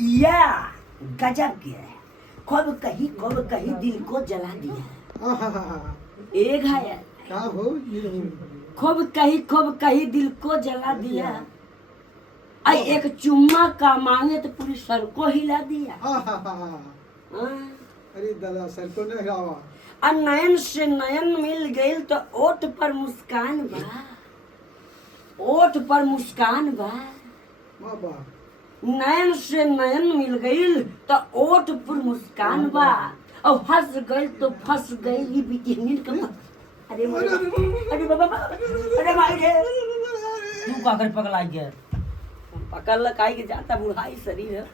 या गजब किया है। कब कहीं दिल को जला दिया। एक है क्या हो खूब कहीं दिल को जला दिया। आई एक चुम्मा का मांगे तो पूरी सर को हिला दिया। अरे दादा सर को नहीं हिलावा। और नयन से नयन मिल गई तो ओठ पर मुस्कान बा। ओठ पर मुस्कान बा। बाबा नयन से नयन मिल गई तो ओठ पर मुस्कान बा। और हंस गई तो फंस गई ये बिजली का। अरे अरे बाबा अरे भाई रे तू का कर पगला गया। पकड़ लकाई के जाता बुढ़ाई शरीर है।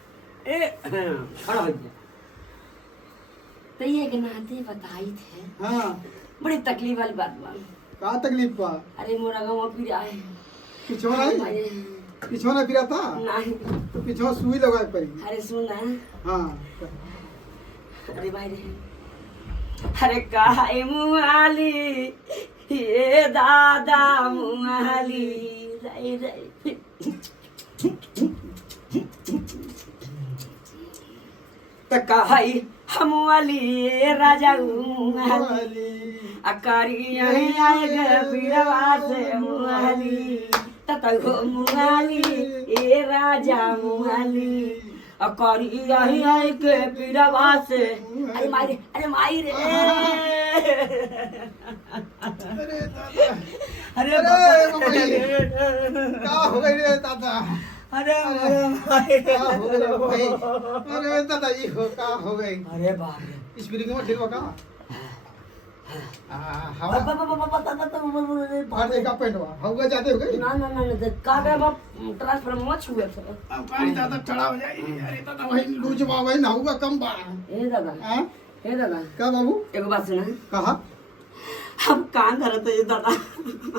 ए खड़ा हो गया। तो ये के नाते बताई थे। हाँ बड़ी तकलीफ वाली बात बा। का तकलीफ बा? अरे मोरा गाँव फिर आए पिछवा नहीं पिछवा ना फिरा था नहीं तो पिछवा सुई लगा पड़ी। अरे सुन ना। हाँ अरे भाई रे अरे काहे मुआली ये दादा मुआली रे रे तो काहे हम वाली ये राजा मुआली अकारी यहीं आएगा पीरवा से मुआली ततो मुआली ये राजा मुआली अकारी यहीं आएगा पीरवा से। अरे माई रे अरे क्या हो गई रे दादा? अरे क्या हो गई भाई? अरे दादा जी हो क्या हो गई? अरे बाप रे स्प्रिंग में ठीक होगा? हवा बाहर देखा पेंट हुआ हवा जाते हो गई? ना का बाप ट्रांसफर मत छुए थे। अब पानी दादा चढ़ा हो जाए। अरे दादा भाई लूज बा भाई ना हुआ कम बा। ए दादा हां ए दादा क्या बाबू? एगो बात सुना। कहा हम कान धरत है दादा।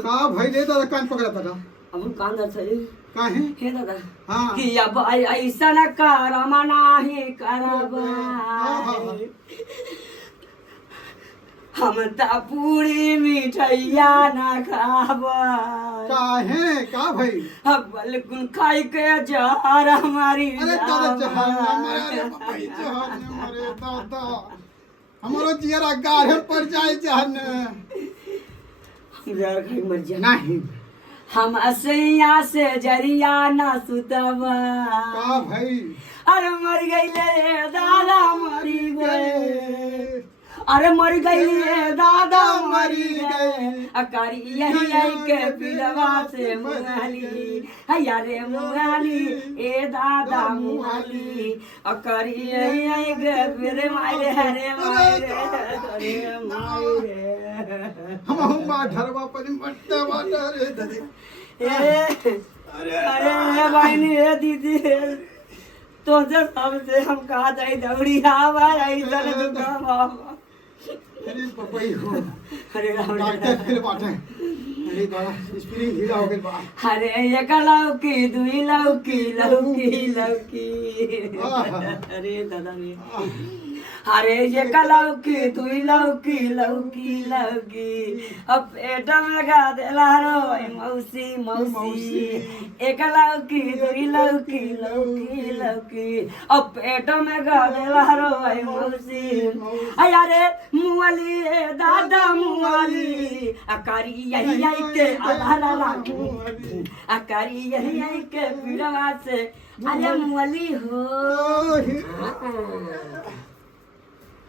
का भाई ले दादा कान पकड़ा था अब हम कान धरत है काहे? हे दादा हाँ कि अब ऐसा न करम नाही करबा। हम त पूरी मिठैया न खाबा। काहे का भाई? अब बलकुन खाई के जहर हमारी अरे दादा जहान मरे रे भाई जहान मरे दादा हमारो जियरा गाढ़े पड़ जाए जहान। हम जहर खाई मर जा। नहीं हम असैया से जरिया न सुतबा। का भाई? अरे मर गई ले दादा मरी गए। अरे मर गई ले दादा मरी गए। अकारी यही आई के पिलवा से मुहाली हैया रे मुहाली ए दादा मुहाली। अकारी यही आई के फिर मारे हरे मारे अरे मारे हम माधरवा पर मट्टे वाला रे ददे। अरे भाई ने दीदी तो जब हमसे हम कहा जाए दौड़ी हमारा इधर तो अरे पपई हो। अरे डॉक्टर फिर बाटे। अरे दादा स्प्रिंग ढीला हो गई बा। अरे एक लौकी दुई लौकी लौकी लौकी। अरे दादा रे अरे एक लौकी दुई लौकी लौकी लौकी। अब पेट में गा देला रो मौसी मौसी। एक लौकी दुई लौकी लौकी लौकी। अब पेट में गा देला रो मौसी। अरे मुआली दादा मुआली अकारी यही आई के आधारा लागू। अकारी यही आई के पीड़वा से अरे मुआली हो।